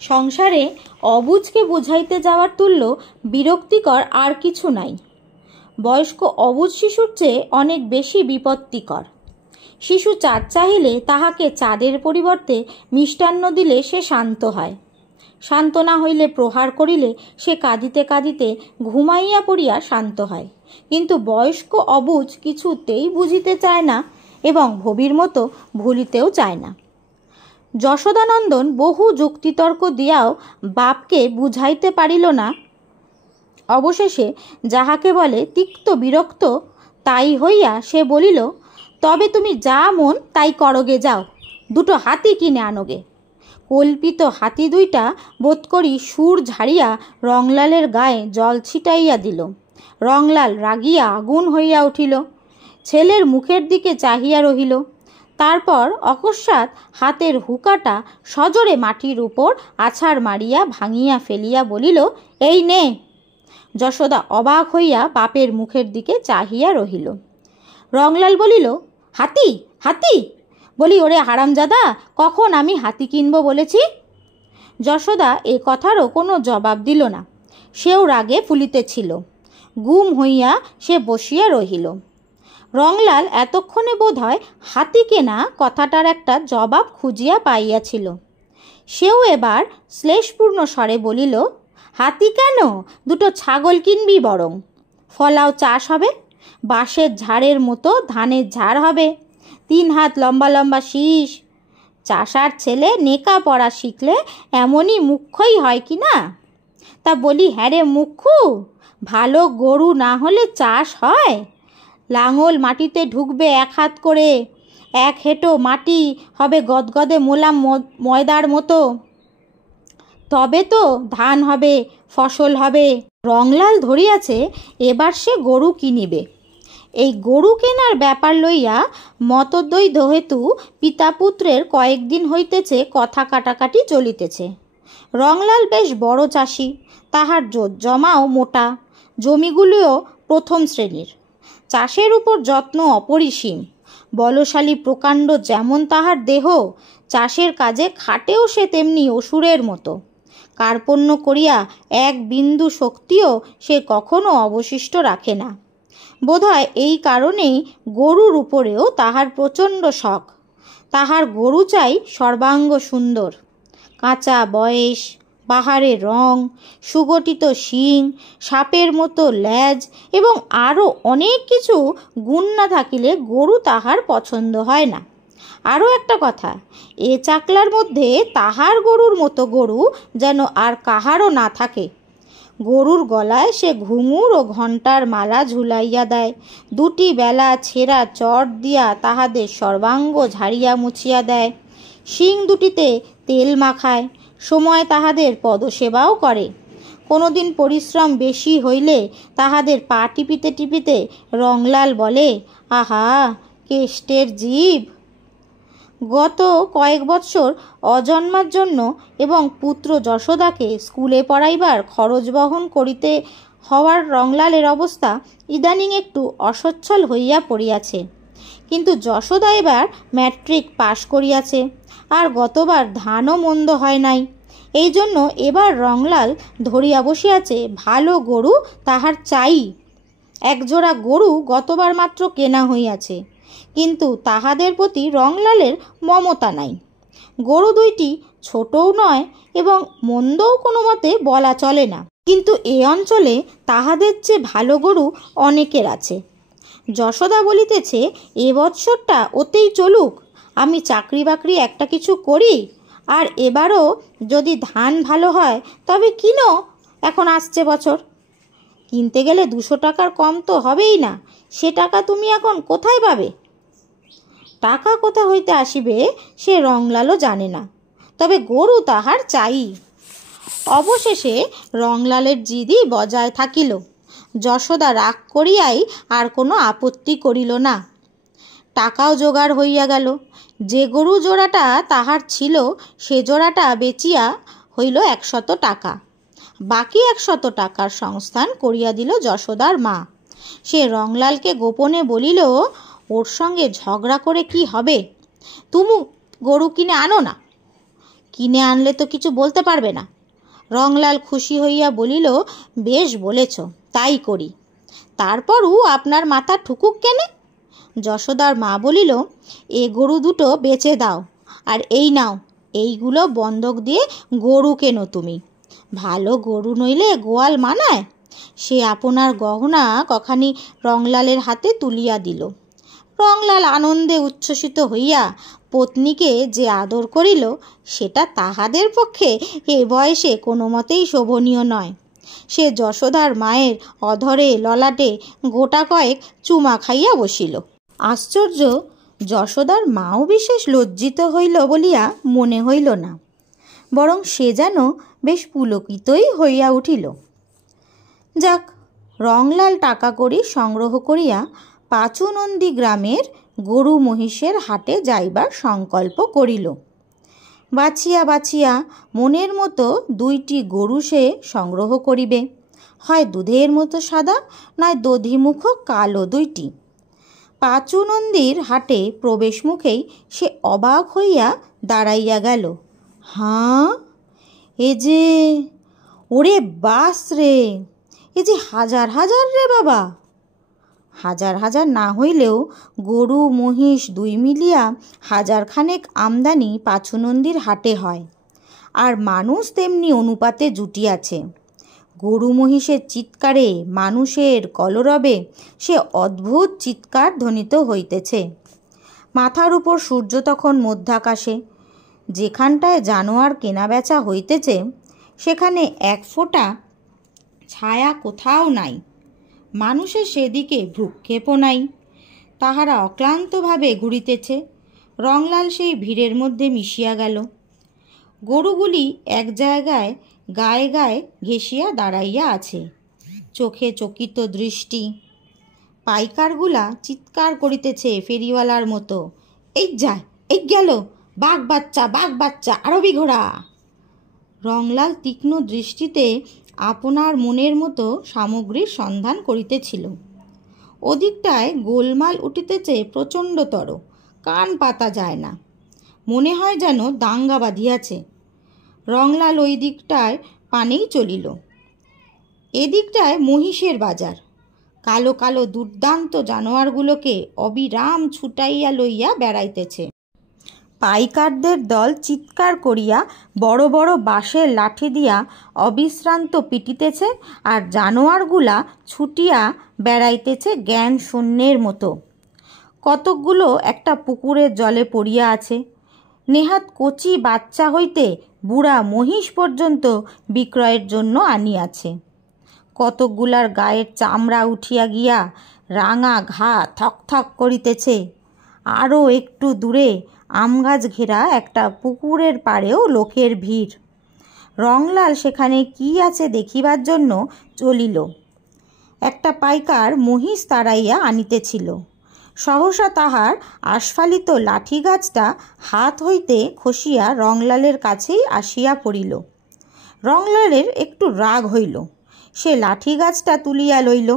সংসারে অবুঝকে বুঝাইতে যাওয়ার তুল্য বিরক্তিকর আর কিছু নাই। বয়স্ক অবুঝ শিশুর চেয়ে অনেক বেশি বিপত্তিকর। শিশু চাঁদ চাহিলে তাহাকে চাঁদের পরিবর্তে মিষ্টান্ন দিলে সে শান্ত হয়, শান্ত না হইলে প্রহার করিলে সে কাঁদিতে কাঁদিতে ঘুমাইয়া পড়িয়া শান্ত হয়। কিন্তু বয়স্ক অবুঝ কিছুতেই বুঝিতে চায় না এবং ভবির মতো ভুলিতেও চায় না। যশোদানন্দন বহু যুক্তিতর্ক দিয়াও বাপকে বুঝাইতে পারিল না। অবশেষে যাহাকে বলে তিক্ত বিরক্ত তাই হইয়া সে বলিল, তবে তুমি যা মন তাই করগে, যাও, দুটো হাতি কিনে আনোগে। কল্পিত হাতি দুইটা বোধ করি সুর ঝাড়িয়া রংলালের গায়ে জল ছিটাইয়া দিল। রংলাল রাগিয়া আগুন হইয়া উঠিল, ছেলের মুখের দিকে চাহিয়া রহিল। তারপর অকস্মাৎ হাতের হুকাটা সজোরে মাটির উপর আছাড় মারিয়া ভাঙিয়া ফেলিয়া বলিল, এই নে। যশোদা অবাক হইয়া বাপের মুখের দিকে চাহিয়া রহিল। রংলাল বলিল, হাতি হাতি? বলি, ওরে হারামজাদা, কখন আমি হাতি কিনব বলেছি? যশোদা এ কথারও কোনো জবাব দিল না। সেও রাগে ফুলিতেছিল। গুম হইয়া সে বসিয়া রহিল। রংলাল এতক্ষণে বোধ হয় হাতি কেনা কথাটার একটা জবাব খুঁজিয়া পাইয়াছিল। সেও এবার শ্লেষপূর্ণ স্বরে বলিল, হাতি কেন, দুটো ছাগল কিনবি বরং। ফলাও চাষ হবে, বাঁশের ঝাড়ের মতো ধানের ঝাড় হবে, 3 হাত লম্বা লম্বা শীষ। চাষার ছেলে নেকা পড়া শিখলে এমনই মুখ্যই হয় কি না? তা বলি, হ্যাঁ রে মুখ্যু, ভালো গরু না হলে চাষ হয়? লাঙল মাটিতে ঢুকবে 1 হাত করে, 1 হেঁটো মাটি হবে গদগদে মোলাম ময়দার মতো, তবে তো ধান হবে, ফসল হবে। রংলাল ধরিয়াছে এবার সে গরু কিনিবে। এই গরু কেনার ব্যাপার লইয়া মতদ্বৈধ হেতু পিতা পুত্রের কয়েকদিন হইতেছে কথা কাটাকাটি চলিতেছে। রংলাল বেশ বড় চাষি, তাহার জমাও মোটা, জমিগুলিও প্রথম শ্রেণীর। চাষের উপর যত্ন অপরিসীম। বলশালী প্রকাণ্ড যেমন তাহার দেহ, চাষের কাজে খাটেও সে তেমনি অসুরের মতো। কার্পণ্য করিয়া 1 বিন্দু শক্তিও সে কখনো অবশিষ্ট রাখে না। বোধহয় এই কারণেই গরুর উপরেও তাহার প্রচণ্ড শখ। তাহার গরু চাই সর্বাঙ্গ সুন্দর, কাঁচা বয়স, বাহারে রং, সুগঠিত শিং, সাপের মতো লেজ এবং আরও অনেক কিছু গুণ না থাকিলে গরু তাহার পছন্দ হয় না। আরও একটা কথা, এ চাকলার মধ্যে তাহার গরুর মতো গরু যেন আর কাহারও না থাকে। গরুর গলায় সে ঘুঙুর ও ঘণ্টার মালা ঝুলাইয়া দেয়, 2টি বেলা ছেঁড়া চট দিয়া তাহাদের সর্বাঙ্গ ঝাড়িয়া মুছিয়া দেয়, শিং দুটিতে তেল মাখায়, সময় তাহাদের পদসেবাও করে। কোনোদিন পরিশ্রম বেশি হইলে তাহাদের পা টিপিতে টিপিতে রংলাল বলে, আহা কেষ্টের জীব। গত কয়েক বৎসর অজন্মার জন্য এবং পুত্র যশোদাকে স্কুলে পড়াইবার খরচ বহন করিতে হওয়ার রংলালের অবস্থা ইদানিং একটু অসচ্ছল হইয়া পড়িয়াছে। কিন্তু যশোদা এবার ম্যাট্রিক পাশ করিয়াছে, আর গতবার ধানও মন্দ হয় নাই। এই জন্য এবার রংলাল ধরিয়া বসিয়াছে ভালো গরু তাহার চাই। 1 জোড়া গরু গতবার মাত্র কেনা হইয়াছে, কিন্তু তাহাদের প্রতি রংলালের মমতা নাই। গরু 2টি ছোটও নয় এবং মন্দও কোনো মতে বলা চলে না, কিন্তু এ অঞ্চলে তাহাদের চেয়ে ভালো গরু অনেকের আছে। যশোদা বলিতেছে, এ বৎসরটা ওতেই চলুক, আমি চাকরি বাকরি একটা কিছু করি, আর এবারও যদি ধান ভালো হয় তবে কিনো, এখন আসছে বছর। কিনতে গেলে 200 টাকার কম তো হবেই না, সে টাকা তুমি এখন কোথায় পাবে? টাকা কোথা হইতে আসিবে সে রংলালও জানে না, তবে গরু তাহার চাই। অবশেষে রংলালের জিদি বজায় থাকিল। যশোদা রাগ করিয়াই আর কোনো আপত্তি করিল না। টাকাও জোগাড় হইয়া গেল। যে গরু জোড়াটা তাহার ছিল সে জোড়াটা বেচিয়া হইল 100 টাকা। বাকি 100 টাকার সংস্থান করিয়া দিল যশোদার মা। সে রংলালকে গোপনে বলিল, ওর সঙ্গে ঝগড়া করে কি হবে, তুমি গরু কিনে আনো না। কিনে আনলে তো কিছু বলতে পারবে না। রংলাল খুশি হইয়া বলিল, বেশ বলেছ, তাই করি। তারপরও আপনার মাথা ঠুকুক কেনে? যশোদার মা বলিল, এ গরু দুটো বেচে দাও, আর এই নাও, এইগুলো বন্ধক দিয়ে গরু কেনো তুমি। ভালো গরু নইলে গোয়াল মানায়। সে আপনার গহনা কখানি রংলালের হাতে তুলিয়া দিল। রংলাল আনন্দে উচ্ছ্বসিত হইয়া পত্নীকে যে আদর করিল, সেটা তাহাদের পক্ষে এ বয়সে কোনো মতেই শোভনীয় নয়। সে যশোদার মায়ের অধরে ললাটে গোটা কয়েক চুমা খাইয়া বসিল। আশ্চর্য, যশোদার মাও বিশেষ লজ্জিত হইল বলিয়া মনে হইল না, বরং সে যেন বেশ পুলকিতই হইয়া উঠিল। যাক, রংলাল টাকা কড়ি সংগ্রহ করিয়া পাঁচুনন্দী গ্রামের গরু মহিষের হাটে যাইবার সংকল্প করিল। বাছিয়া বাছিয়া মনের মতো 2টি গরু সে সংগ্রহ করিবে, হয় দুধের মতো সাদা, নয় দধিমুখ কালো 2টি। পাঁচুনন্দীর হাটে প্রবেশ মুখেই সে অবাক হইয়া দাঁড়াইয়া গেল। হাঁ, এ যে, ওরে বাস রে, এ যে হাজার হাজার রে বাবা! হাজার হাজার না হইলেও গরু মহিষ 2 মিলিয়া 1000 খানেক আমদানি পাঁচুনন্দীর হাটে হয়, আর মানুষ তেমনি অনুপাতে জুটিয়াছে। গরু মহিষের চিৎকারে, মানুষের কলরবে সে অদ্ভুত চিৎকার ধ্বনিত হইতেছে। মাথার উপর সূর্য তখন মধ্যাকাশে। যেখানটায় জানোয়ার কেনাবেচা হইতেছে সেখানে 1 ফোঁটা ছায়া কোথাও নাই। মানুষের সেদিকে ভ্রুক্ষেপও নাই। তাহারা অক্লান্তভাবে ঘুরিতেছে। রংলাল সেই ভিড়ের মধ্যে মিশিয়া গেল। গরুগুলি এক জায়গায় গায়ে গায়ে ঘেঁষিয়া দাঁড়াইয়া আছে, চোখে চকিত দৃষ্টি। পাইকারগুলা চিৎকার করিতেছে ফেরিওয়ালার মতো, এই যায়, এই গেল, বাঘ বাচ্চা, বাঘ বাচ্চা, আরবি ঘোড়া। রংলাল তীক্ষ্ণ দৃষ্টিতে আপনার মনের মতো সামগ্রীর সন্ধান করিতেছিল। ওদিকটায় গোলমাল উঠিতেছে প্রচণ্ডতর, কান পাতা যায় না, মনে হয় যেন দাঙ্গা বাঁধিয়াছে। রংলাল ওই দিকটায় পানেই চলিল। এদিকটায় মহিষের বাজার। কালো কালো দুর্দান্ত জানোয়ারগুলোকে অবিরাম ছুটাইয়া লইয়া বেড়াইতেছে। পাইকারদের দল চিৎকার করিয়া বড় বড় বাঁশের লাঠি দিয়া অবিশ্রান্ত পিটিতেছে, আর জানোয়ারগুলা ছুটিয়া বেড়াইতেছে জ্ঞান শূন্যের মতো। কতকগুলো একটা পুকুরের জলে পড়িয়া আছে। নেহাত কচি বাচ্চা হইতে বুড়া মহিষ পর্যন্ত বিক্রয়ের জন্য আনিয়াছে। কতকগুলার গায়ের চামড়া উঠিয়া গিয়া রাঙা ঘা থকথক করিতেছে। আরও একটু দূরে আমগাছ ঘেরা একটা পুকুরের পাড়েও লোকের ভিড়। রংলাল সেখানে কি আছে দেখিবার জন্য চলিল। একটা পাইকার মহিষ তাড়াইয়া আনিতেছিল। সহসা তাহার আস্ফালিত লাঠি গাছটা হাত হইতে খসিয়া রংলালের কাছেই আসিয়া পড়িল। রংলালের একটু রাগ হইল। সে লাঠি গাছটা তুলিয়া লইল।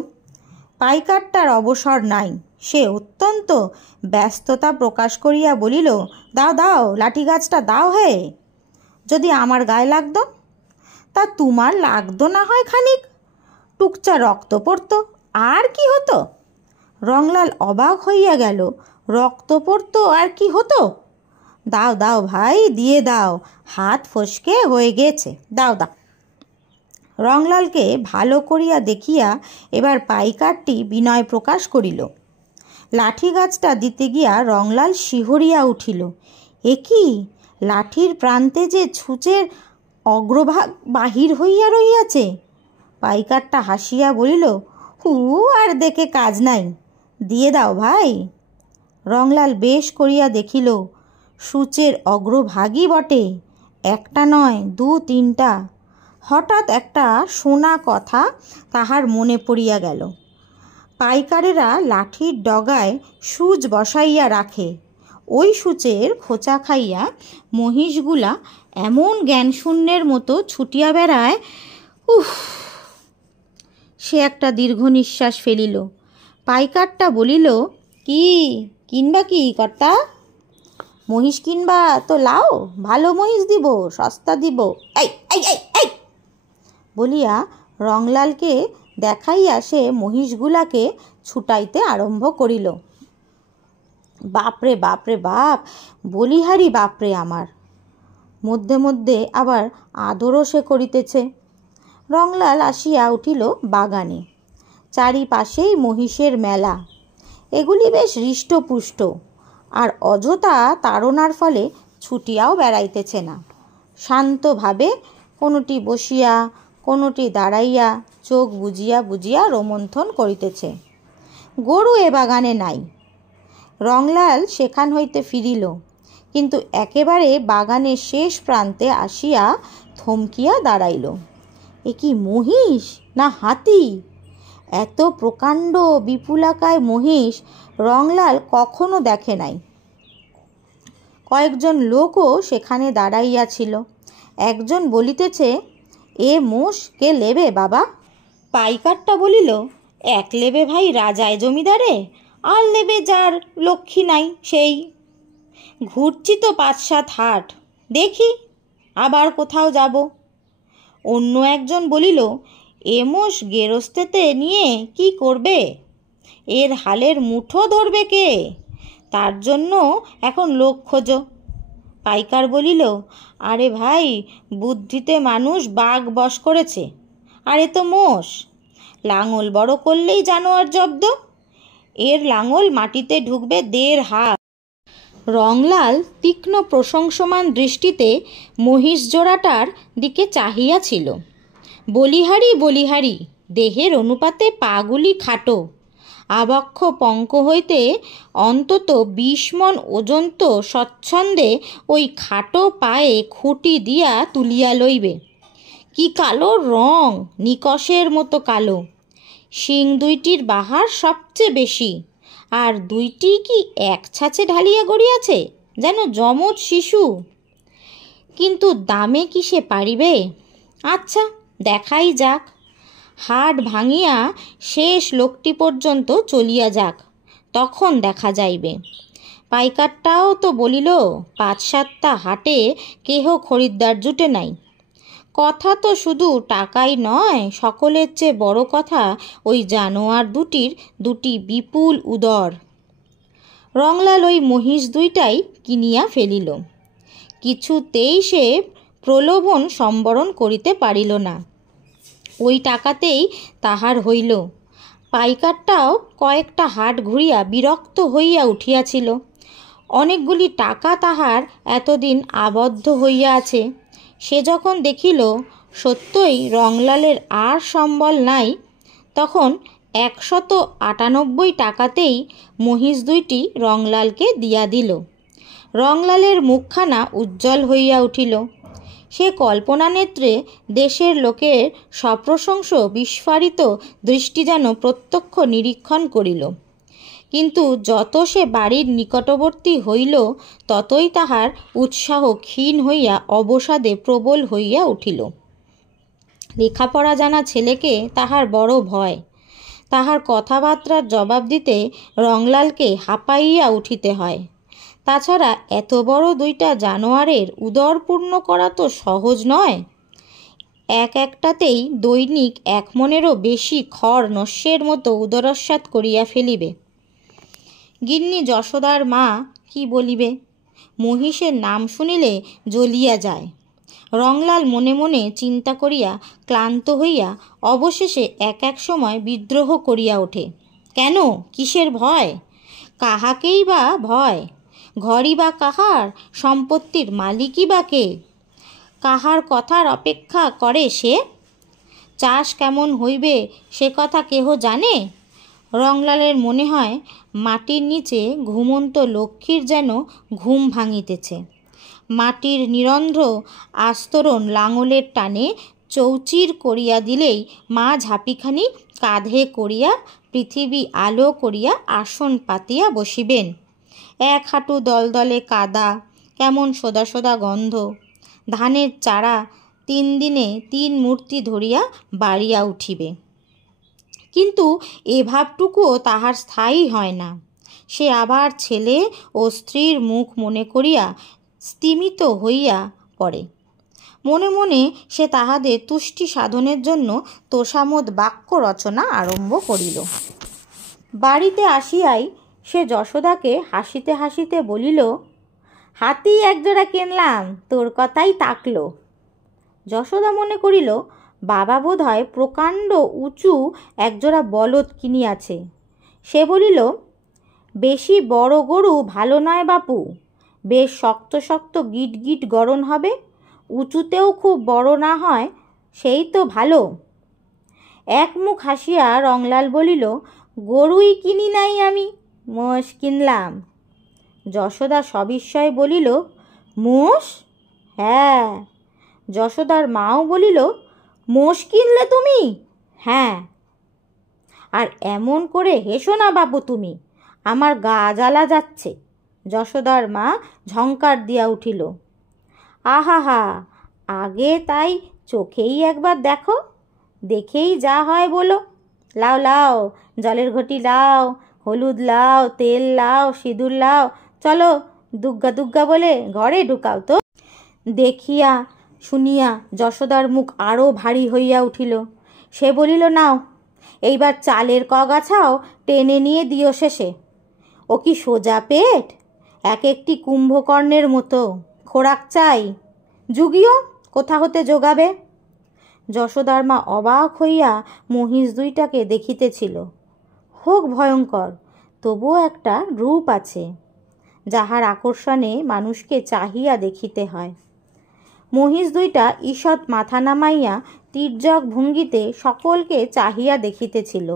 পাইকারটার অবসর নাই। সে অত্যন্ত ব্যস্ততা প্রকাশ করিয়া বলিল, দাও দাও, লাঠি গাছটা দাও হে। যদি আমার গায়ে লাগত? তা তোমার লাগতো না হয় খানিক, টুকচা রক্ত পড়তো, আর কি হতো? রংলাল অবাক হইয়া গেল। রক্ত পড়তো আর কি হতো? দাও দাও ভাই, দিয়ে দাও, হাত ফসকে হয়ে গেছে, দাও দাও। রংলালকে ভালো করিয়া দেখিয়া এবার পাইকারটি বিনয় প্রকাশ করিল। লাঠি গাছটা দিতে গিয়া রংলাল শিহরিয়া উঠিল। এ কি, লাঠির প্রান্তে যে ছুঁচের অগ্রভাগ বাহির হইয়া রহিয়াছে। পাইকারটা হাসিয়া বলিল, আর দেখে কাজ নাই, দিয়ে দাও ভাই। রংলাল বেশ করিয়া দেখিল, সূচের অগ্রভাগই বটে, একটা নয়, 2-3টা। হঠাৎ একটা শোনা কথা তাহার মনে পড়িয়া গেল। পাইকারেরা লাঠির ডগায় সূচ বসাইয়া রাখে। ওই সূচের খোঁচা খাইয়া মহিষগুলা এমন জ্ঞানশূন্যের মতো ছুটিয়া বেড়ায়। সে একটা দীর্ঘ নিঃশ্বাস ফেলিল। পাইকারটা বলিল, কি কিনবা কি কর্তা? মহিষ কিনবা তো লাও, ভালো মহিষ দিব, সস্তা দিব, এই এই এই এই বলিয়া রংলালকে দেখাইয়া সে মহিষগুলাকে ছুটাইতে আরম্ভ করিল। বাপরে বাপরে বাপ, বলিহারি বাপরে আমার। মধ্যে মধ্যে আবার আদরও সে করিতেছে। রংলাল আসিয়া উঠিল বাগানে। চারিপাশেই মহিষের মেলা। এগুলি বেশ হৃষ্টপুষ্ট, আর অযথা তাড়নার ফলে ছুটিয়াও বেড়াইতেছে না। শান্তভাবে কোনোটি বসিয়া, কোনোটি দাঁড়াইয়া চোখ বুজিয়া বুজিয়া রোমন্থন করিতেছে। গরু এ বাগানে নাই। রংলাল সেখান হইতে ফিরিল, কিন্তু একেবারে বাগানের শেষ প্রান্তে আসিয়া থমকিয়া দাঁড়াইল। এ কি মহিষ না হাতি? এত প্রকাণ্ড বিপুলাকায় মহিষ রংলাল কখনো দেখে নাই। কয়েকজন লোকও সেখানে দাঁড়াইয়াছিল। একজন বলিতেছে, এ মোষ কে লেবে বাবা? পাইকারটা বলিল, এক লেবে ভাই রাজায় জমিদারে, আর লেবে যার লক্ষ্মী নাই সেই। ঘুরছি তো ৫-৭ হাট, দেখি আবার কোথাও যাব। অন্য একজন বলিল, এ মোষ গেরস্তেতে নিয়ে কি করবে? এর হালের মুঠো ধরবে কে? তার জন্য এখন লোক খোঁজো। পাইকার বলিল, আরে ভাই, বুদ্ধিতে মানুষ বাঘ বশ করেছে, আর এ তো মোষ। লাঙল বড় করলেই জানোয়ার জব্দ। এর লাঙল মাটিতে ঢুকবে ১.৫ হাত। রংলাল তীক্ষ্ণ প্রশংসমান দৃষ্টিতে মহিষ জোড়াটার দিকে চাহিয়াছিল। বলিহারি বলিহারি, দেহের অনুপাতে পাগুলি খাটো। আবক্ষ পঙ্ক হইতে অন্তত ২০ মণ ওজন্ত স্বচ্ছন্দে ওই খাটো পায়ে খুঁটি দিয়া তুলিয়া লইবে। কি কালো রং, নিকষের মতো কালো। শিং দুইটির বাহার সবচেয়ে বেশি, আর দুইটি কি এক ছাঁচে ঢালিয়া গড়িয়াছে, যেন যমজ শিশু। কিন্তু দামে কি সে পারিবে? আচ্ছা, দেখাই যাক। হাট ভাঙিয়া শেষ লোকটি পর্যন্ত চলিয়া যাক, তখন দেখা যাইবে। পাইকারটাও তো বলিল, ৫-৭টা হাটে কেহ খরিদ্দার জুটে নাই। কথা তো শুধু টাকাই নয়, সকলের চেয়ে বড় কথা ওই জানোয়ার দুটির ২টি বিপুল উদর। রংলাল ওই মহিষ দুইটাই কিনিয়া ফেলিল। কিছুতেই সে প্রলোভন সম্বরণ করিতে পারিল না। ওই টাকাতেই তাহার হইল। পাইকারটাও কয়েকটা হাট ঘুরিয়া বিরক্ত হইয়া উঠিয়াছিল। অনেকগুলি টাকা তাহার এতদিন আবদ্ধ হইয়া আছে। সে যখন দেখিল সত্যই রংলালের আর সম্বল নাই, তখন ১৯৮ টাকাতেই মহিষ দুইটি রংলালকে দিয়া দিল। রংলালের মুখখানা উজ্জ্বল হইয়া উঠিল। সে কল্পনানেত্রে দেশের লোকের সপ্রশংস বিস্ফারিত দৃষ্টি যেন প্রত্যক্ষ নিরীক্ষণ করিল। কিন্তু যত সে বাড়ির নিকটবর্তী হইল, ততই তাহার উৎসাহ ক্ষীণ হইয়া অবসাদে প্রবল হইয়া উঠিল। লেখাপড়া জানা ছেলেকে তাহার বড় ভয়। তাহার কথাবার্তার জবাব দিতে রংলালকে হাঁপাইয়া উঠিতে হয়। তাছাড়া এত বড় ২টা জানোয়ারের উদর পূর্ণ করা তো সহজ নয়। একটাতেই দৈনিক ১ মণেরও বেশি খড় নস্যের মতো উদরস্বাদ করিয়া ফেলিবে। গিন্নি যশোদার মা কি বলিবে? মহিষের নাম শুনিলে জ্বলিয়া যায়। রংলাল মনে মনে চিন্তা করিয়া ক্লান্ত হইয়া অবশেষে এক সময় বিদ্রোহ করিয়া ওঠে। কেন, কিসের ভয়? কাহাকেই বা ভয়? ঘরই বা কাহার, সম্পত্তির মালিকই বা কে? কাহার কথার অপেক্ষা করে সে? চাষ কেমন হইবে সে কথা কেহ জানে? রংলালের মনে হয় মাটির নিচে ঘুমন্ত লক্ষ্মীর যেন ঘুম ভাঙিতেছে। মাটির নিরন্ধ্র আস্তরণ লাঙলের টানে চৌচির করিয়া দিলেই মা ঝাঁপিখানি কাঁধে করিয়া পৃথিবী আলো করিয়া আসন পাতিয়া বসিবেন। ১ হাঁটু দলদলে কাদা, কেমন সোদা সোদা গন্ধ। ধানের চারা ৩ দিনে ৩ মূর্তি ধরিয়া বাড়িয়া উঠিবে। কিন্তু এ ভাবটুকুও তাহার স্থায়ী হয় না। সে আবার ছেলে ও স্ত্রীর মুখ মনে করিয়া স্তিমিত হইয়া পড়ে। মনে মনে সে তাহাদের তুষ্টি সাধনের জন্য তোষামোদ বাক্য রচনা আরম্ভ করিল। বাড়িতে আসিয়াই সে যশোদাকে হাসিতে হাসিতে বলিল, হাতি একজোড়া কিনলাম, তোর কথাই তাকল। যশোদা মনে করিল, বাবা বোধ হয় প্রকাণ্ড উঁচু একজোড়া বলদ কিনিয়াছে। সে বলিল, বেশি বড় গরু ভালো নয় বাপু, বেশ শক্ত শক্ত গিট গিট গড়ন হবে, উঁচুতেও খুব বড় না হয়, সেই তো ভালো। এক মুখ হাসিয়া রংলাল বলিল, গরুই কিনি নাই আমি, মোষ কিনলাম। যশোদা সবিস্ময়ে বলিল, মোষ? হ্যাঁ। যশোদার মাও বলিল, মোষ কিনলে তুমি? হ্যাঁ। আর এমন করে হেসো না বাবু তুমি, আমার গা জ্বালা যাচ্ছে। যশোদার মা ঝংকার দিয়া উঠিল, আহা, আগে তাই চোখেই একবার দেখো, দেখেই যা হয় বলো। লাও লাও, জলের ঘটি লাও, হলুদ লাও, তেল লাও, সিঁদুর লাও, চলো দুগ্গা দুগ্গা বলে ঘরে ঢুকাও তো। দেখিয়া শুনিয়া যশোদার মুখ আরও ভারী হইয়া উঠিল। সে বলিল, নাও, এইবার চালের কগাছাও টেনে নিয়ে দিও শেষে। ও কি সোজা পেট? এক একটি কুম্ভকর্ণের মতো খোরাক চাই, যুগিও কোথা হতে যোগাবে। যশোদার মা অবাক হইয়া মহিষ দুইটাকে দেখিতেছিল। হোক ভয়ঙ্কর, তবুও একটা রূপ আছে, যাহার আকর্ষণে মানুষকে চাহিয়া দেখিতে হয়। মহিষ দুইটা ঈষৎ মাথা নামাইয়া তির্যক ভঙ্গিতে সকলকে চাহিয়া দেখিতেছিল।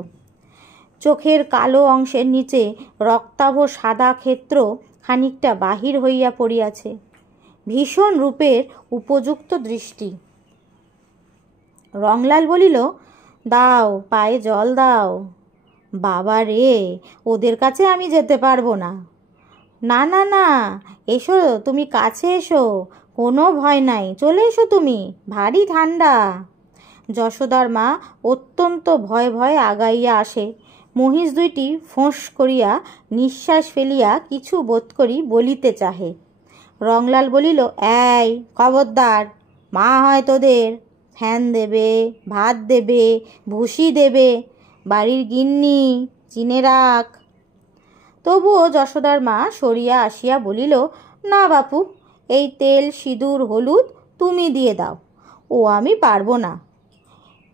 চোখের কালো অংশের নিচে রক্তাভ সাদা ক্ষেত্র খানিকটা বাহির হইয়া পড়িয়াছে। ভীষণ রূপের উপযুক্ত দৃষ্টি। রংলাল বলিল, দাও, পায়ে জল দাও। বাবা রে, ওদের কাছে আমি যেতে পারবো না। না না না, এসো তুমি, কাছে এসো, কোনো ভয় নাই, চলে এসো তুমি, ভারী ঠান্ডা। যশোদার মা অত্যন্ত ভয়ে ভয়ে আগাইয়া আসে। মহিষ দুইটি ফোঁস করিয়া নিঃশ্বাস ফেলিয়া কিছু বোধ করি বলিতে চাহে। রংলাল বলিল, এই খবরদার, মা হয় তোদের, ফ্যান দেবে, ভাত দেবে, ভুসি দেবে, বাড়ির গিন্নি, চিনে রাখ। তবুও যশোদার মা সরিয়া আসিয়া বলিল, না বাপু, এই তেল সিঁদুর হলুদ তুমি দিয়ে দাও, ও আমি পারবো না।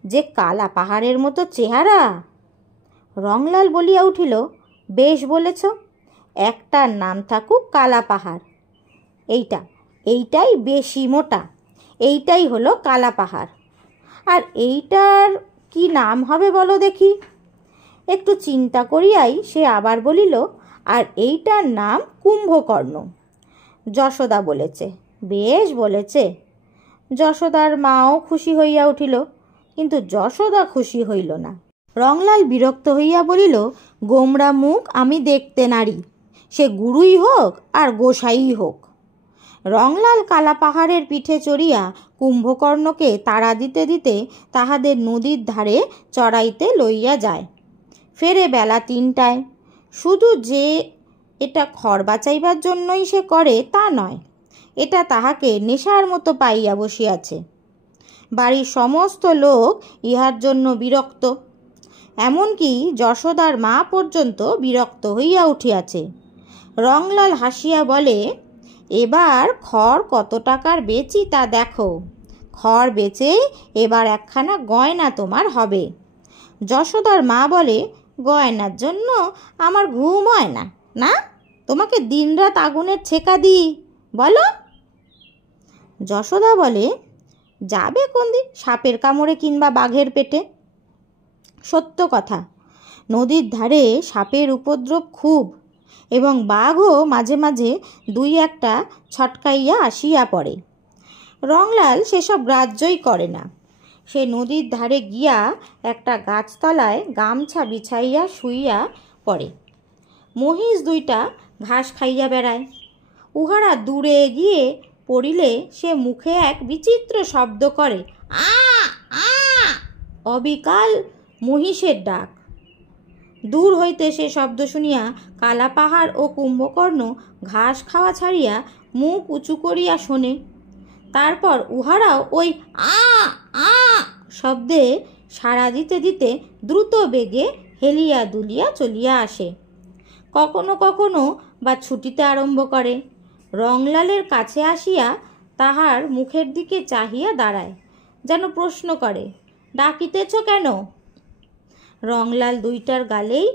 যে কালা পাহাড়ের মতো চেহারা। রংলাল বলিয়া উঠিল, বেশ বলেছ, একটার নাম থাকুক কালা পাহাড়। এইটাই বেশি মোটা, এইটাই হলো কালা পাহাড়। আর এইটার কি নাম হবে বলো দেখি। একটু চিন্তা করিয়াই সে আবার বলিল, আর এইটার নাম কুম্ভকর্ণ। যশোদা বলেছে, বেশ বলেছে। যশোদার মাও খুশি হইয়া উঠিল, কিন্তু যশোদা খুশি হইল না। রংলাল বিরক্ত হইয়া বলিল, গোমরা মুখ আমি দেখতে নারি, সে গুরুই হোক আর গোসাই হোক। রংলাল কালা পাহাড়ের পিঠে চড়িয়া কুম্ভকর্ণকে তাড়া দিতে দিতে তাহাদের নদীর ধারে চড়াইতে লইয়া যায়। ফেরে বেলা 3টায়। শুধু যে এটা খড় বাঁচাইবার জন্যই সে করে তা নয়, এটা তাহাকে নেশার মতো পাইয়া বসিয়াছে। বাড়ির সমস্ত লোক ইহার জন্য বিরক্ত, এমনকি যশোদার মা পর্যন্ত বিরক্ত হইয়া উঠিয়াছে। রংলাল হাসিয়া বলে, এবার খড় কত টাকার বেচি তা দেখো, খড় বেচে এবার একখানা গয়না তোমার হবে। যশোদার মা বলে, গয়নার জন্য আমার ঘুম হয় না, না তোমাকে দিনরাত আগুনের ছেকা দিই, বলো। যশোদা বলে, যাবে কোন দিন সাপের কামড়ে কিংবা বাঘের পেটে। সত্য কথা, নদীর ধারে সাপের উপদ্রব খুব, এবং বাঘও মাঝে মাঝে 2-1টা ছটকাইয়া আসিয়া পড়ে। রংলাল সেসব গ্রাহ্যই করে না। সে নদীর ধারে গিয়া একটা গাছতলায় গামছা বিছাইয়া শুইয়া পড়ে। মহিষ দুইটা ঘাস খাইয়া বেড়ায়। উহারা দূরে গিয়ে পড়িলে সে মুখে এক বিচিত্র শব্দ করে, আ আ, অবিকাল মহিষের ডাক। দূর হইতে সে শব্দ শুনিয়া কালাপাহাড় ও কুম্ভকর্ণ ঘাস খাওয়া ছাড়িয়া মুখ উঁচু করিয়া শোনে। তারপর উহারাও ওই আ আ শব্দে সাড়া দিতে দিতে দ্রুত বেগে হেলিয়া দুলিয়া চলিয়া আসে। কখনো কখনো বা ছুটিতে আরম্ভ করে। রংলালের কাছে আসিয়া তাহার মুখের দিকে চাহিয়া দাঁড়ায়, যেন প্রশ্ন করে, ডাকিতেছ কেন? রংলাল দুইটার গালেই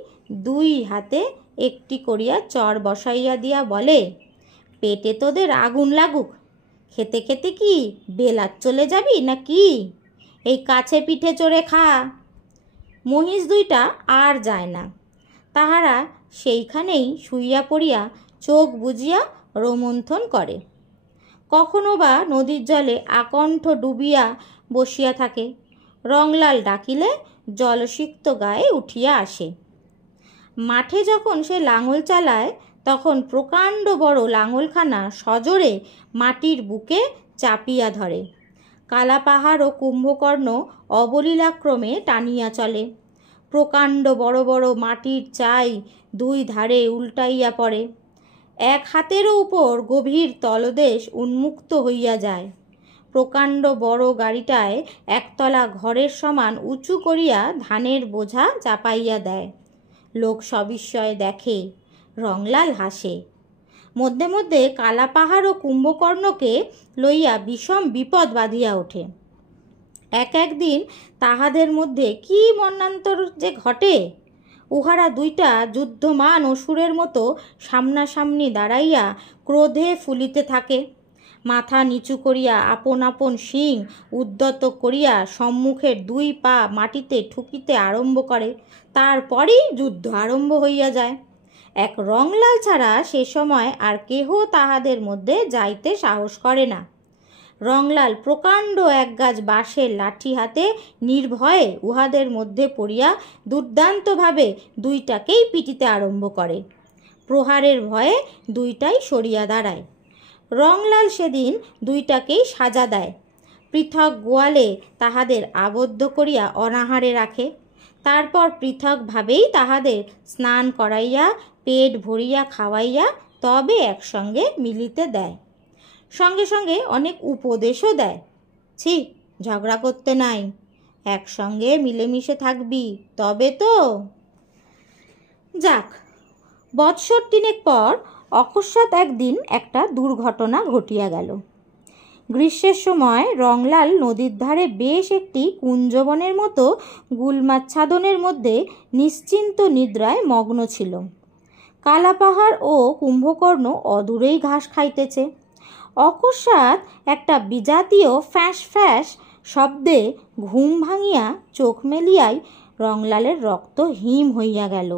দুই হাতে একটি করিয়া চর বসাইয়া দিয়া বলে, পেটে তোদের আগুন লাগুক, খেতে খেতে কি বেলাত চলে যাবি না কি? এই কাছে পিঠে চড়ে খা। মহিষ দুইটা আর যায় না। তাহারা সেইখানেই শুইয়া পড়িয়া চোখ বুজিয়া রোমন্থন করে। কখনো বা নদীর জলে আকণ্ঠ ডুবিয়া বসিয়া থাকে। রংলাল ডাকিলে জলসিক্ত গায়ে উঠিয়া আসে। মাঠে যখন সে লাঙল চালায় তখন প্রকাণ্ড বড় লাঙলখানা সজোরে মাটির বুকে চাপিয়া ধরে। কালাপাহাড় ও কুম্ভকর্ণ অবলীলাক্রমে টানিয়া চলে। প্রকাণ্ড বড় বড় মাটির চাই দুই ধারে উল্টাইয়া পড়ে। এক হাতেরও উপর গভীর তলদেশ উন্মুক্ত হইয়া যায়। প্রকাণ্ড বড় গাড়িটায় একতলা ঘরের সমান উঁচু করিয়া ধানের বোঝা চাপাইয়া দেয়। লোক সবিস্ময়ে দেখে, রংলাল হাসে। মধ্যে মধ্যে কালাপাহাড় ও কুম্ভকর্ণকে লইয়া বিষম বিপদ বাঁধিয়া ওঠে। একদিন তাহাদের মধ্যে কি মন্বন্তর যে ঘটে! উহারা দুইটা যুদ্ধমান অসুরের মতো সামনাসামনি দাঁড়াইয়া ক্রোধে ফুলিতে থাকে। মাথা নিচু করিয়া আপন আপন শিং উদ্যত করিয়া সম্মুখের দুই পা মাটিতে ঠুকিতে আরম্ভ করে। তারপরই যুদ্ধ আরম্ভ হইয়া যায়। এক রংলাল ছাড়া সে সময় আর কেহ তাহাদের মধ্যে যাইতে সাহস করে না। রংলাল প্রকাণ্ড এক গাছ বাঁশের লাঠি হাতে নির্ভয়ে উহাদের মধ্যে পড়িয়া দুর্দান্তভাবে দুইটাকেই পিটিতে আরম্ভ করে। প্রহারের ভয়ে দুইটাই সরিয়া দাঁড়ায়। রংলাল সেদিন দুইটাকেই সাজা দেয়। পৃথক গোয়ালে তাহাদের আবদ্ধ করিয়া অনাহারে রাখে। তারপর পৃথকভাবেই তাহাদের স্নান করাইয়া পেট ভরিয়া খাওয়াইয়া তবে একসঙ্গে মিলিতে দেয়। সঙ্গে সঙ্গে অনেক উপদেশও দেয়। ছি, ঝগড়া করতে নাই, একসঙ্গে মিলেমিশে থাকবি তবে তো। যাক, বৎসর তিনেক পর অকস্মাৎ একদিন একটা দুর্ঘটনা ঘটিয়া গেল। গ্রীষ্মের সময় রংলাল নদীর ধারে বেশ একটি কুঞ্জবনের মতো গুলমাচ্ছাদনের মধ্যে নিশ্চিন্ত নিদ্রায় মগ্ন ছিল। কালাপাহাড় ও কুম্ভকর্ণ অদূরেই ঘাস খাইতেছে। অকস্মাৎ একটা বিজাতীয় ফ্যাঁস ফ্যাঁস শব্দে ঘুম ভাঙিয়া চোখ মেলিয়াই রংলালের রক্ত হিম হইয়া গেল।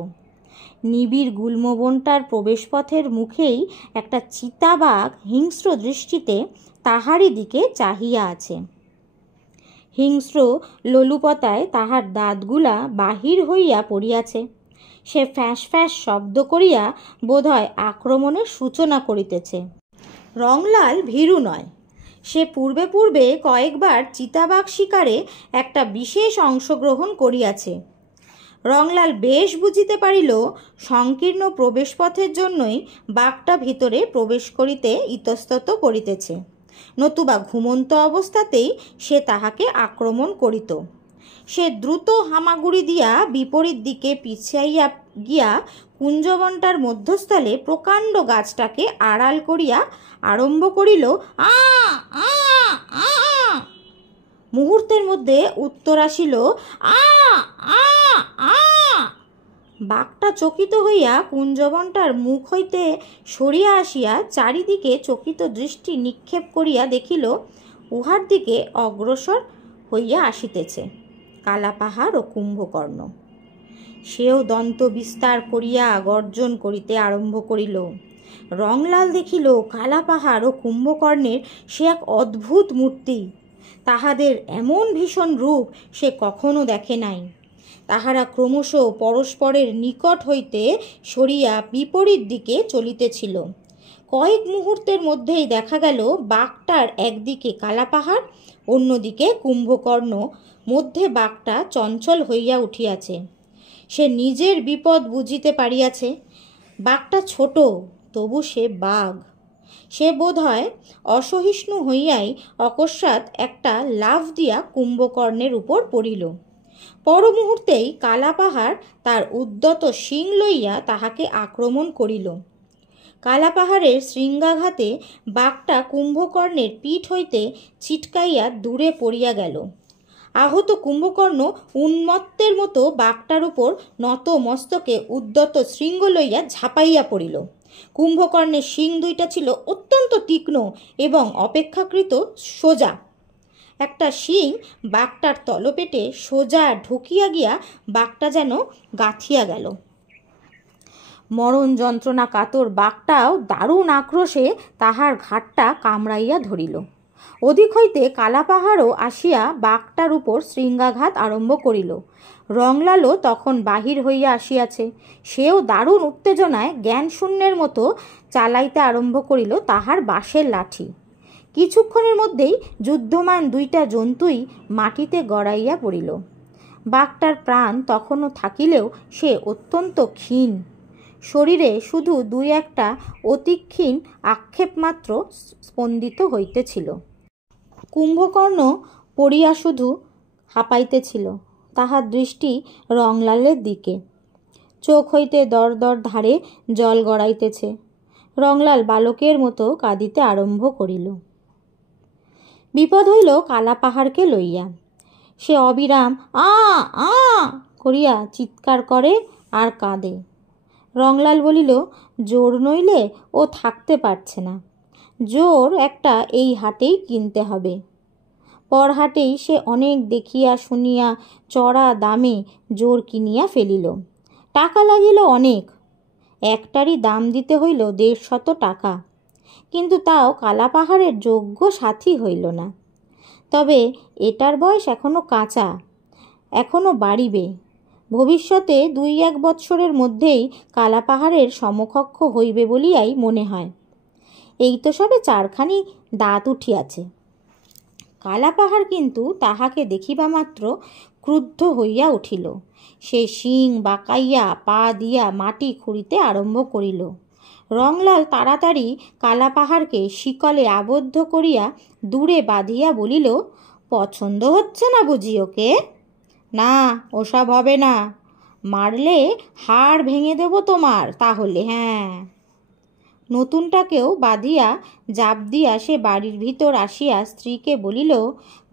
নিবিড় গুল্মবনটার প্রবেশপথের মুখেই একটা চিতাবাঘ হিংস্র দৃষ্টিতে তাহারই দিকে চাহিয়া আছে। হিংস্র লোলুপতায় তাহার দাঁতগুলা বাহির হইয়া পড়িয়াছে। সে ফ্যাঁস ফ্যাঁস শব্দ করিয়া বোধহয় আক্রমণের সূচনা করিতেছে। রংলাল ভীরু নয়। সে পূর্বে পূর্বে কয়েকবার চিতাবাঘ শিকারে একটা বিশেষ অংশগ্রহণ করিয়াছে। রংলাল বেশ বুঝিতে পারিল সংকীর্ণ প্রবেশপথের জন্যই বাঘটা ভিতরে প্রবেশ করিতে ইতস্তত করিতেছে, নতুবা ঘুমন্ত অবস্থাতেই সে তাহাকে আক্রমণ করিত। সে দ্রুত হামাগুড়ি দিয়া বিপরীত দিকে পিছাইয়া গিয়া কুঞ্জবনটার মধ্যস্থলে প্রকাণ্ড গাছটাকে আড়াল করিয়া আরম্ভ করিল, আ আ আ। মুহূর্তের মধ্যে উত্তর আসিল, আ আ আ। বাঘটা চকিত হইয়া কুঞ্জবনটার মুখ হইতে সরিয়া আসিয়া চারিদিকে চকিত দৃষ্টি নিক্ষেপ করিয়া দেখিল উহার দিকে অগ্রসর হইয়া আসিতেছে কালাপাহাড় ও কুম্ভকর্ণ। সেও দন্ত বিস্তার করিয়া গর্জন করিতে আরম্ভ করিল। রংলাল দেখিল কালাপাহাড় ও কুম্ভকর্ণের সে এক অদ্ভুত মূর্তি। তাহাদের এমন ভীষণ রূপ সে কখনো দেখে নাই। তাহারা ক্রমশ পরস্পরের নিকট হইতে সরিয়া বিপরীত দিকে চলিতেছিল। কয়েক মুহূর্তের মধ্যেই দেখা গেল বাঘটার একদিকে কালাপাহাড়, অন্যদিকে কুম্ভকর্ণ, মধ্যে বাঘটা চঞ্চল হইয়া উঠিয়াছে। সে নিজের বিপদ বুঝিতে পারিয়াছে। বাঘটা ছোট, তবু সে বাঘ। সে বোধ হয় অসহিষ্ণু হইয়াই অকস্মাৎ একটা লাফ দিয়া কুম্ভকর্ণের উপর পড়িল। পর মুহূর্তেই কালাপাহাড় তার উদ্যত শিং লইয়া তাহাকে আক্রমণ করিল। কালাপাহাড়ের শৃঙ্গাঘাতে বাঘটা কুম্ভকর্ণের পিঠ হইতে ছিটকাইয়া দূরে পড়িয়া গেল। আহত কুম্ভকর্ণ উন্মত্তের মতো বাঘটার উপর নত মস্তকে উদ্যত শৃঙ্গ লইয়া ঝাঁপাইয়া পড়িল। কুম্ভকর্ণের শিং দুইটা ছিল অত্যন্ত তীক্ষ্ণ এবং অপেক্ষাকৃত সোজা। একটা শিং বাঘটার তলপেটে সোজা ঢুকিয়া গিয়া বাঘটা যেন গাঁথিয়া গেল। মরণ যন্ত্রণা কাতর বাঘটাও দারুণ আক্রোশে তাহার ঘাটটা কামড়াইয়া ধরিল। ওদিক হইতে কালাপাহাড়ও আসিয়া বাঘটার উপর শৃঙ্গাঘাত আরম্ভ করিল। রংলালও তখন বাহির হইয়া আসিয়াছে। সেও দারুণ উত্তেজনায় জ্ঞানশূন্যের মতো চালাইতে আরম্ভ করিল তাহার বাঁশের লাঠি। কিছুক্ষণের মধ্যেই যুদ্ধমান দুইটা জন্তুই মাটিতে গড়াইয়া পড়িল। বাঘটার প্রাণ তখনও থাকিলেও সে অত্যন্ত ক্ষীণ। শরীরে শুধু দুই একটা অতি ক্ষীণ আক্ষেপ মাত্র স্পন্দিত হইতেছিল। কুম্ভকর্ণ পড়িয়া শুধু হাঁপাইতেছিল। তাহার দৃষ্টি রংলালের দিকে। চোখ হইতে দর দর ধারে জল গড়াইতেছে। রংলাল বালকের মতো কাঁদিতে আরম্ভ করিল। বিপদ হইল কালাপাহাড়কে লইয়া। সে অবিরাম আ আ করিয়া চিৎকার করে আর কাঁদে। রংলাল বলিল, জোর নইলে ও থাকতে পারছে না। জোর একটা এই হাটেই কিনতে হবে। পর হাটেই সে অনেক দেখিয়া শুনিয়া চড়া দামে জোর কিনিয়া ফেলিল। টাকা লাগিল অনেক। একটারই দাম দিতে হইল 150 টাকা। কিন্তু তাও কালাপাহাড়ের যোগ্য সাথী হইল না। তবে এটার বয়স এখনো কাঁচা, এখনো বাড়িবে। ভবিষ্যতে 2-1 বৎসরের মধ্যেই কালাপাহাড়ের সমকক্ষ হইবে বলিয়াই মনে হয়। এই তো সবে 4খানি দাঁত উঠিয়াছে। কালাপাহাড় কিন্তু তাহাকে দেখিবা মাত্র ক্রুদ্ধ হইয়া উঠিল। সে শিং বাঁকাইয়া পা দিয়া মাটি খুঁড়িতে আরম্ভ করিল। রংলাল তাড়াতাড়ি কালাপাহাড়কে শিকলে আবদ্ধ করিয়া দূরে বাঁধিয়া বলিল, পছন্দ হচ্ছে না বুঝি ওকে? না, ওসব হবে না। মারলে হাড় ভেঙে দেব তোমার তাহলে। হ্যাঁ। নতুনটাকেও বাঁধিয়া জাপ দিয়া সে বাড়ির ভিতর আসিয়া স্ত্রীকে বলিল,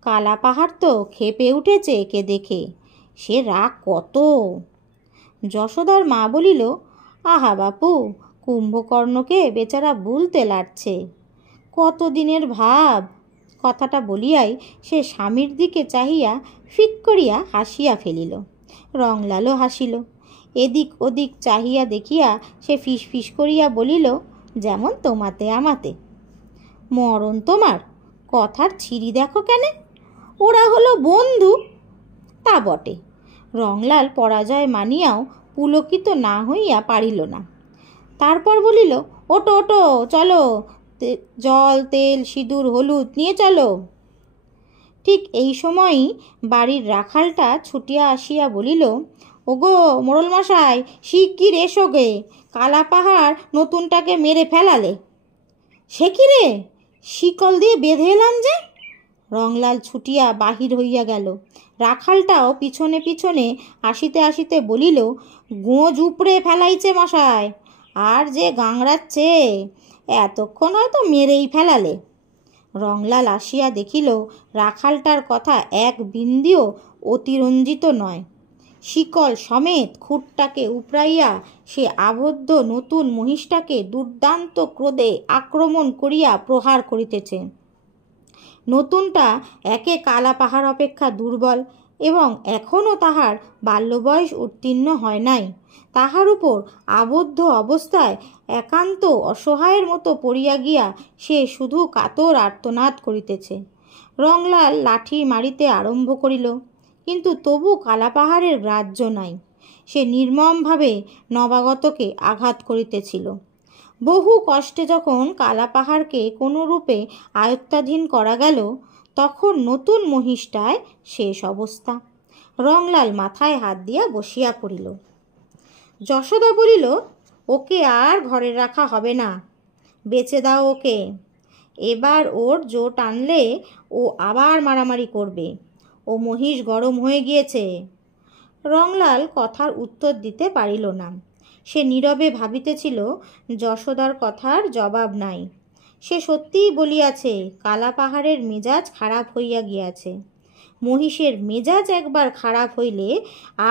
কালাপাহাড় তো ক্ষেপে উঠেছে একে দেখে। সে রাগ কত। যশোদার মা বলিল, আহা বাপু, কুম্ভকর্ণকে বেচারা ভুলতে লাগছে। কতদিনের ভাব। কথাটা বলিয়াই সে স্বামীর দিকে চাহিয়া ফিক করিয়া হাসিয়া ফেলিল। রংলালও হাসিল। এদিক ওদিক চাহিয়া দেখিয়া সে ফিসফিস করিয়া বলিল, যেমন তোমাতে আমাতে। মরণ তোমার, কথার ছিরি দেখো কেন? ওরা হলো বন্ধু। তা বটে। রংলাল পরাজয় মানিয়াও পুলকিত না হইয়া পারিল না। তারপর বলিল, ওটো ওটো, চলো, জল তেল সিঁদুর হলুদ নিয়ে চলো। ঠিক এই সময়ই বাড়ির রাখালটা ছুটিয়া আসিয়া বলিল, ওগো মোড়লমশাই, শিগগির এসো গে, কালাপাহাড় নতুনটাকে মেরে ফেলালে। সে কি রে, শিকল দিয়ে বেঁধে এলাম যে। রংলাল ছুটিয়া বাহির হইয়া গেল। রাখালটাও পিছনে পিছনে আসিতে আসিতে বলিল, গোঁজ উপড়ে ফেলাইছে মশাই, আর যে গাংড়াচ্ছে, এতক্ষণ হয়তো মেরেই ফেলালে। রংলাল আসিয়া দেখিল রাখালটার কথা এক বিন্দুও অতিরঞ্জিত নয়। শিকল সমেত খুঁটটাকে উপড়াইয়া সে আবদ্ধ নতুন মহিষটাকে দুর্দান্ত ক্রোধে আক্রমণ করিয়া প্রহার করিতেছে। নতুনটা একে কালাপাহাড় অপেক্ষা দুর্বল এবং এখনও তাহার বাল্যবয়স উত্তীর্ণ হয় নাই। তাহার উপর আবদ্ধ অবস্থায় একান্ত অসহায়ের মতো পড়িয়া গিয়া সে শুধু কাতর আর্তনাদ করিতেছে। রংলাল লাঠি মারিতে আরম্ভ করিল, কিন্তু তবু কালাপাহাড়ের গ্রাহ্য নাই। সে নির্মমভাবে নবাগতকে আঘাত করিতেছিল। বহু কষ্টে যখন কালাপাহাড়কে কোনো রূপে আয়ত্তাধীন করা গেল, তখন নতুন মহিষটায় শেষ অবস্থা। রংলাল মাথায় হাত দিয়া বসিয়া পড়িল। যশোদা বলিল, ওকে আর ঘরে রাখা হবে না, বেচে দাও ওকে। এবার ওর জো টানলে ও আবার মারামারি করবে। ও মহিষ গরম হয়ে গিয়েছে। রংলাল কথার উত্তর দিতে পারিল না। সে নীরবে ভাবিতেছিল, যশোদার কথার জবাব নাই। সে সত্যিই বলিয়াছে, কালা পাহাড়ের মেজাজ খারাপ হইয়া গিয়াছে। মহিষের মেজাজ একবার খারাপ হইলে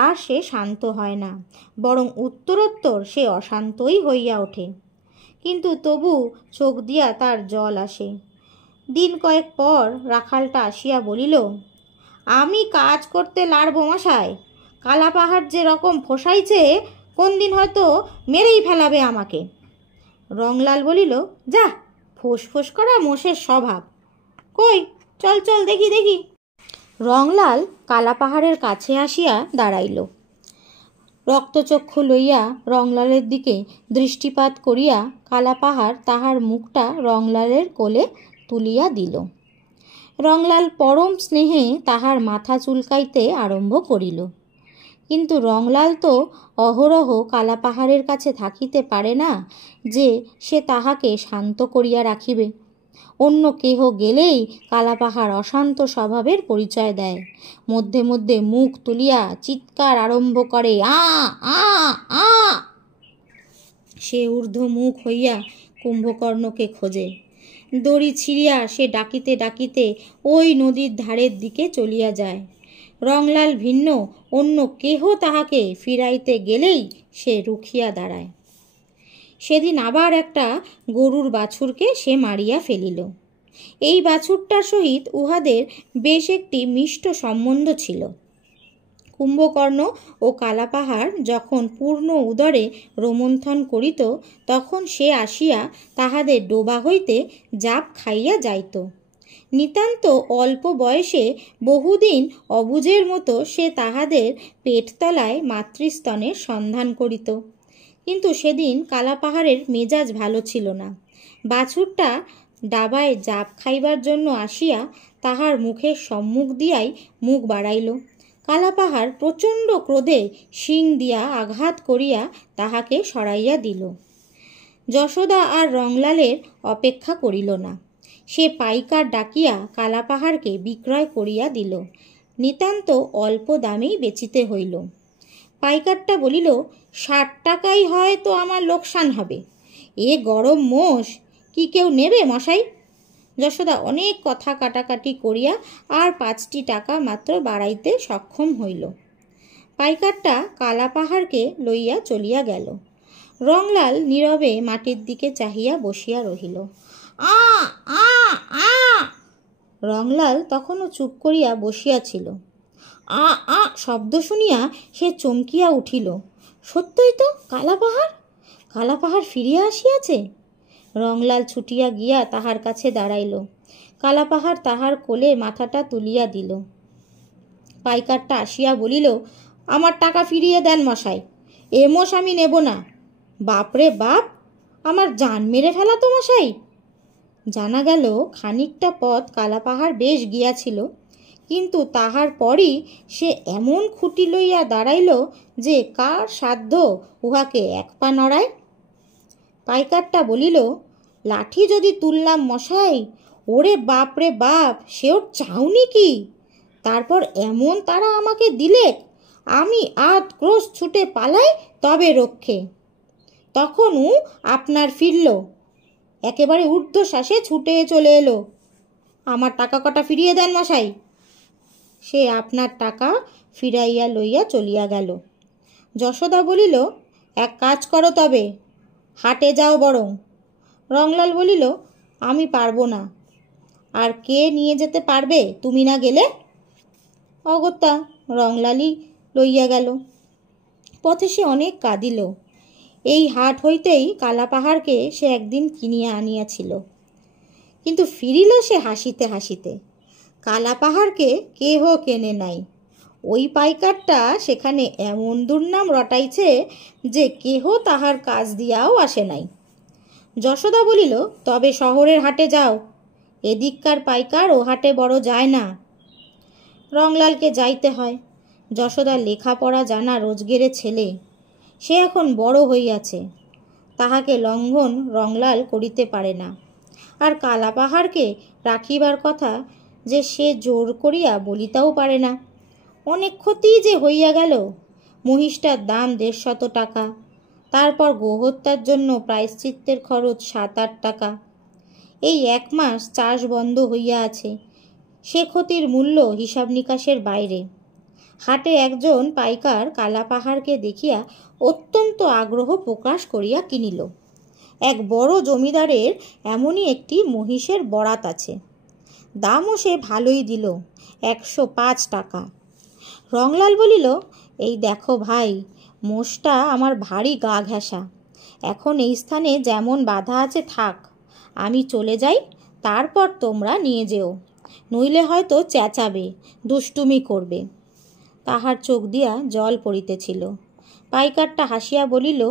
আর সে শান্ত হয় না, বরং উত্তরোত্তর সে অশান্তই হইয়া ওঠে। কিন্তু তবু চোখ দিয়া তার জল আসে। দিন কয়েক পর রাখালটা আসিয়া বলিল, আমি কাজ করতে লাড়ব মশাই। কালা পাহাড় যে রকম ফসাইছে, কোন দিন হয়তো মেরেই ফেলাবে আমাকে। রংলাল বলিল, যা, ফোঁস করা মোষের স্বভাব। কই, চল চল দেখি দেখি। রংলাল কালা পাহাড়ের কাছে আসিয়া দাঁড়াইল। রক্তচক্ষু লইয়া রংলালের দিকে দৃষ্টিপাত করিয়া কালা পাহাড় তাহার মুখটা রংলালের কোলে তুলিয়া দিল। রংলাল পরম স্নেহে তাহার মাথা চুলকাইতে আরম্ভ করিল। কিন্তু রংলাল তো অহরহ কালা পাহাড়ের কাছে থাকিতে পারে না যে সে তাহাকে শান্ত করিয়া রাখিবে। অন্য কেহ গেলেই কালা পাহাড় অশান্ত স্বভাবের পরিচয় দেয়। মধ্যে মধ্যে মুখ তুলিয়া চিৎকার আরম্ভ করে, আ আ আ। সে ঊর্ধ্ব মুখ হইয়া কুম্ভকর্ণকে খোঁজে। দড়ি ছিঁড়িয়া সে ডাকিতে ডাকিতে ওই নদীর ধারের দিকে চলিয়া যায়। রংলাল ভিন্ন অন্য কেহ তাহাকে ফিরাইতে গেলেই সে রুখিয়া দাঁড়ায়। সেদিন আবার একটা গরুর বাছুরকে সে মারিয়া ফেলিল। এই বাছুরটার সহিত উহাদের বেশ একটি মিষ্ট সম্বন্ধ ছিল। কুম্ভকর্ণ ও কালা পাহাড় যখন পূর্ণ উদরে রোমন্থন করিত, তখন সে আসিয়া তাহাদের ডোবা হইতে জাপ খাইয়া যাইত। নিতান্ত অল্প বয়সে বহুদিন অবুঝের মতো সে তাহাদের পেটতলায় মাতৃস্তনের সন্ধান করিত। কিন্তু সেদিন কালা পাহাড়ের মেজাজ ভালো ছিল না। বাছুরটা ডাবায় জাপ খাইবার জন্য আসিয়া তাহার মুখের সম্মুখ দিয়াই মুখ বাড়াইল। কালা পাহাড় প্রচণ্ড ক্রোধে শিং দিয়া আঘাত করিয়া তাহাকে সরাইয়া দিল। যশোদা আর রংলালের অপেক্ষা করিল না। সে পাইকার ডাকিয়া কালা পাহাড়কে বিক্রয় করিয়া দিল। নিতান্ত অল্প দামেই বেচিতে হইল। পাইকারটা বলিল, 60 টাকাই হয় তো আমার লোকসান হবে। এ গরম মোষ কি কেউ নেবে মশাই? যশোদা অনেক কথা কাটাকাটি করিয়া আর 5টি টাকা মাত্র বাড়াইতে সক্ষম হইল। পাইকারটা কালা পাহাড়কে লইয়া চলিয়া গেল। রংলাল নীরবে মাটির দিকে চাহিয়া বসিয়া রহিল। আ আ আ। রংলাল তখনও চুপ করিয়া বসিয়াছিল। আ আ শব্দ শুনিয়া সে চমকিয়া উঠিল। সত্যই তো কালা পাহাড় ফিরিয়া আসিয়াছে। রংলাল ছুটিয়া গিয়া তাহার কাছে দাঁড়াইল। কালা পাহাড় তাহার কোলে মাথাটা তুলিয়া দিল। পাইকারটা আসিয়া বলিল, আমার টাকা ফিরিয়ে দেন মশাই, এ মোষ আমি নেব না। বাপরে বাপ, আমার জান মেরে ফেলা তো মশাই। জানা গেল খানিকটা পথ কালা পাহাড় বেশ গিয়াছিল, কিন্তু তাহার পরই সে এমন খুঁটি লইয়া দাঁড়াইল যে কার সাধ্য উহাকে এক পা নড়ায়। পাইকারটা বলিল, লাঠি যদি তুললাম মশাই, ওরে বাপরে বাপ, সেও চাউনি কি? তারপর এমন তারা আমাকে দিলে, আমি আধ ক্রোশ ছুটে পালাই তবে রক্ষে। তখনও আপনার ফিরল, একেবারে ঊর্ধ্বশ্বাসে ছুটে চলে এলো, আমার টাকা কটা ফিরিয়ে দেন মশাই। সে আপনার টাকা ফিরাইয়া লইয়া চলিয়া গেল। যশোদা বলিল, এক কাজ করো তবে, হাটে যাও বরং। রংলাল বলিল, আমি পারবো না। আর কে নিয়ে যেতে পারবে তুমি না গেলে? অগত্যা রংলালই লইয়া গেল। পথে সে অনেক কাঁদিল। এই হাট হইতেই কালা পাহাড়কে সে একদিন কিনিয়া আনিয়াছিল। কিন্তু ফিরিল সে হাসিতে হাসিতে। কালা পাহাড়কে কেহ কেনে নাই। ওই পাইকারটা সেখানে এমন দুর্নাম রটাইছে যে কেহ তাহার কাজ দিয়াও আসে নাই। যশোদা বলিল, তবে শহরের হাটে যাও, এদিককার পাইকার ও হাটে বড় যায় না। রংলালকে যাইতে হয়। যশোদা লেখাপড়া জানা রোজগেরে ছেলে, সে এখন বড় হইয়াছে, তাহাকে লঙ্ঘন রংলাল করিতে পারে না। আর কালাপাহাড়কে রাখিবার কথা যে সে জোর করিয়া বলিতেও পারে না। অনেক ক্ষতিই যে হইয়া গেল। মহিষটার দাম 150 টাকা, তারপর গোহত্যার জন্য প্রায়শ্চিত্তের খরচ 7-8 টাকা। এই 1 মাস চাষ বন্ধ হইয়া আছে, সে ক্ষতির মূল্য হিসাব নিকাশের বাইরে। হাটে একজন পাইকার কালাপাহাড়কে দেখিয়া অত্যন্ত আগ্রহ প্রকাশ করিয়া কিনিল। এক বড় জমিদারের এমনই একটি মহিষের বরাত আছে, দামও সে ভালোই দিল, 105 টাকা। রংলাল বলিল, এই দেখো ভাই, মোষটা আমার ভারী গা ঘেঁষা, এখন এই স্থানে যেমন বাধা আছে থাক, আমি চলে যাই, তারপর তোমরা নিয়ে যেও, নইলে হয়তো চেঁচাবে, দুষ্টুমি করবে। তাহার চোখ দিয়া জল পড়িতেছিল। পাইকারটা হাসিয়া বলিল,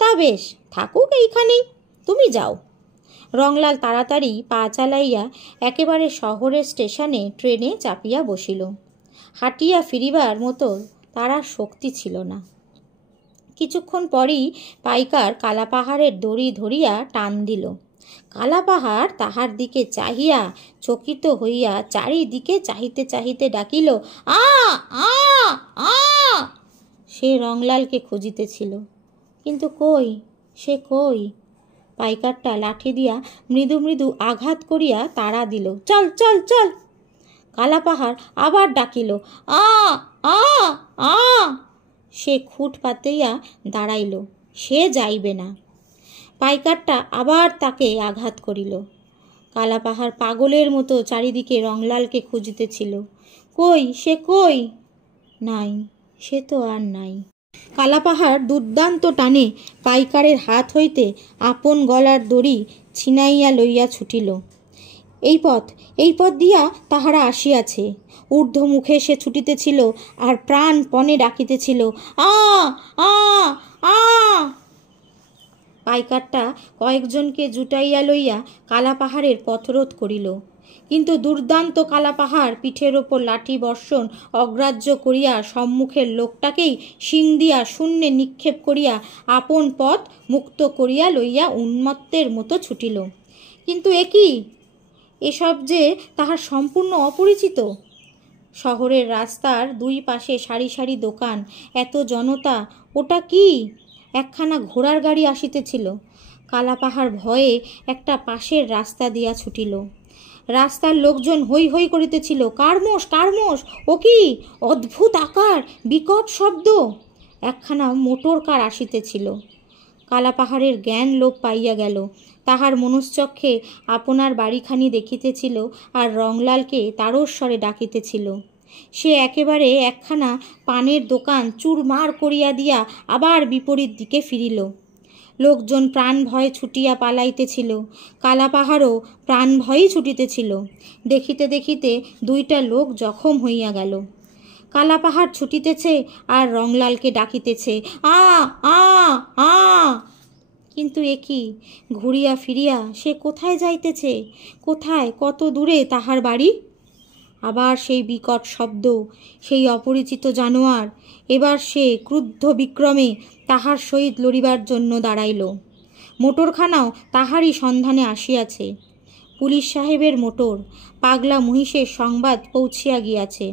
তা বেশ, থাকুক এইখানেই, তুমি যাও। রংলাল তাড়াতাড়ি পা চালাইয়া একেবারে শহরের স্টেশনে ট্রেনে চাপিয়া বসিল। হাঁটিয়া ফিরিবার মতো তার আর শক্তি ছিল না। কিছুক্ষণ পরই পাইকার কালাপাহাড়ের দড়ি ধরিয়া টান দিল। কালাপাহাড় তাহার দিকে চাহিয়া চকিত হইয়া চারিদিকে চাহিতে চাহিতে ডাকিল, আ আ আ। সে রংলালকে খুঁজিতেছিল, কিন্তু কই, সে কই? পাইকারটা লাঠি দিয়া মৃদু মৃদু আঘাত করিয়া তাড়া দিল, চল চল চল। কালাপাহাড় আবার ডাকিল, আ আ আ। সে খুঁট পাতিয়া দাঁড়াইল, সে যাইবে না। পাইকারটা আবার তাকে আঘাত করিল। কালাপাহাড় পাগলের মতো চারিদিকে রংলালকে খুঁজিতেছিল, কই, সে কই? নাই, সে তো আর নাই। কালাপাহাড় দুর্দান্ত টানে পাইকারের হাত হইতে আপন গলার দড়ি ছিনাইয়া লইয়া ছুটিল। এই পথ দিয়া তাহারা আসিয়াছে। ঊর্ধ্বমুখে সে ছুটিতেছিল আর প্রাণপণে ডাকিতেছিল, আ আ আ। পাইকারটা কয়েকজনকে জুটাইয়া লইয়া কালাপাহাড়ের পথরোধ করিল, কিন্তু দুর্দান্ত কালাপাহাড় পিঠের ওপর লাঠি বর্ষণ অগ্রাহ্য করিয়া সম্মুখের লোকটাকেই শিং দিয়া শূন্যে নিক্ষেপ করিয়া আপন পথ মুক্ত করিয়া লইয়া উন্মত্তের মতো ছুটিল। কিন্তু একই, এসব যে তাহার সম্পূর্ণ অপরিচিত। শহরের রাস্তার 2 পাশে সারি সারি দোকান, এত জনতা, ওটা কি? একখানা ঘোড়ার গাড়ি আসিতেছিল। কালাপাহাড় ভয়ে একটা পাশের রাস্তা দিয়া ছুটিল। রাস্তার লোকজন হৈ হৈ করিতেছিল, কারমোষ কারমোষ, ও কি অদ্ভুত আকার, বিকট শব্দ। একখানা মোটর কার আসিতেছিল। কালাপাহাড়ের জ্ঞান লোপ পাইয়া গেল। তাহার মনশ্চক্ষে আপনার বাড়িখানি দেখিতেছিল আর রংলালকে তারস্বরে ডাকিতেছিল। সে একেবারে একখানা পানের দোকান চুরমার করিয়া দিয়া আবার বিপরীত দিকে ফিরিল। লোকজন প্রাণ ভয়ে ছুটিয়া পালাইতেছিল, কালাপাহাড়ও প্রাণ ভয়েই ছুটিতেছিল। দেখিতে দেখিতে 2টা লোক জখম হইয়া গেল। কালাপাহাড় ছুটিতেছে আর রংলালকে ডাকিতেছে, আ আ আ। কিন্তু একই, ঘুরিয়া ফিরিয়া সে কোথায় যাইতেছে? কোথায়, কত দূরে তাহার বাড়ি? আবার সেই বিকট শব্দ, সেই অপরিচিত জানোয়ার। এবার সে ক্রুদ্ধ বিক্রমে তাহার সহিত লড়িবার জন্য দাঁড়াইল। মোটরখানাও তাহারই সন্ধানে আসিয়াছে। পুলিশ সাহেবের মোটর, পাগলা মহিষের সংবাদ পৌঁছিয়া গিয়াছে।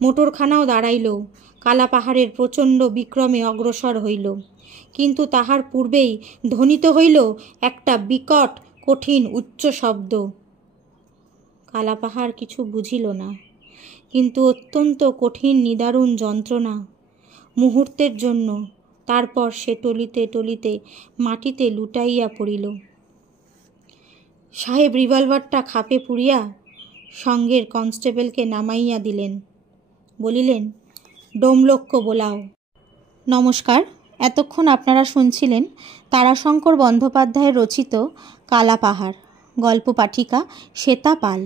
মোটরখানাও দাঁড়াইল, কালাপাহাড়ের প্রচণ্ড বিক্রমে অগ্রসর হইল। কিন্তু তাহার পূর্বেই ধ্বনিত হইল একটা বিকট কঠিন উচ্চ শব্দ। কালাপাহাড় কিছু বুঝিল না, কিন্তু অত্যন্ত কঠিন নিদারুণ যন্ত্রণা। মুহূর্তের জন্য, তারপর সে টলিতে টলিতে মাটিতে লুটাইয়া পড়িল। সাহেব রিভলভারটা খাপে পুরিয়া সঙ্গের কনস্টেবলকে নামাইয়া দিলেন। বলিলেন, ডোমলক্ষ্য বোলাও। নমস্কার, এতক্ষণ আপনারা শুনছিলেন তারাশঙ্কর বন্দ্যোপাধ্যায়ের রচিত কালাপাহাড়। গল্প পাঠিকা শ্বেতা পাল।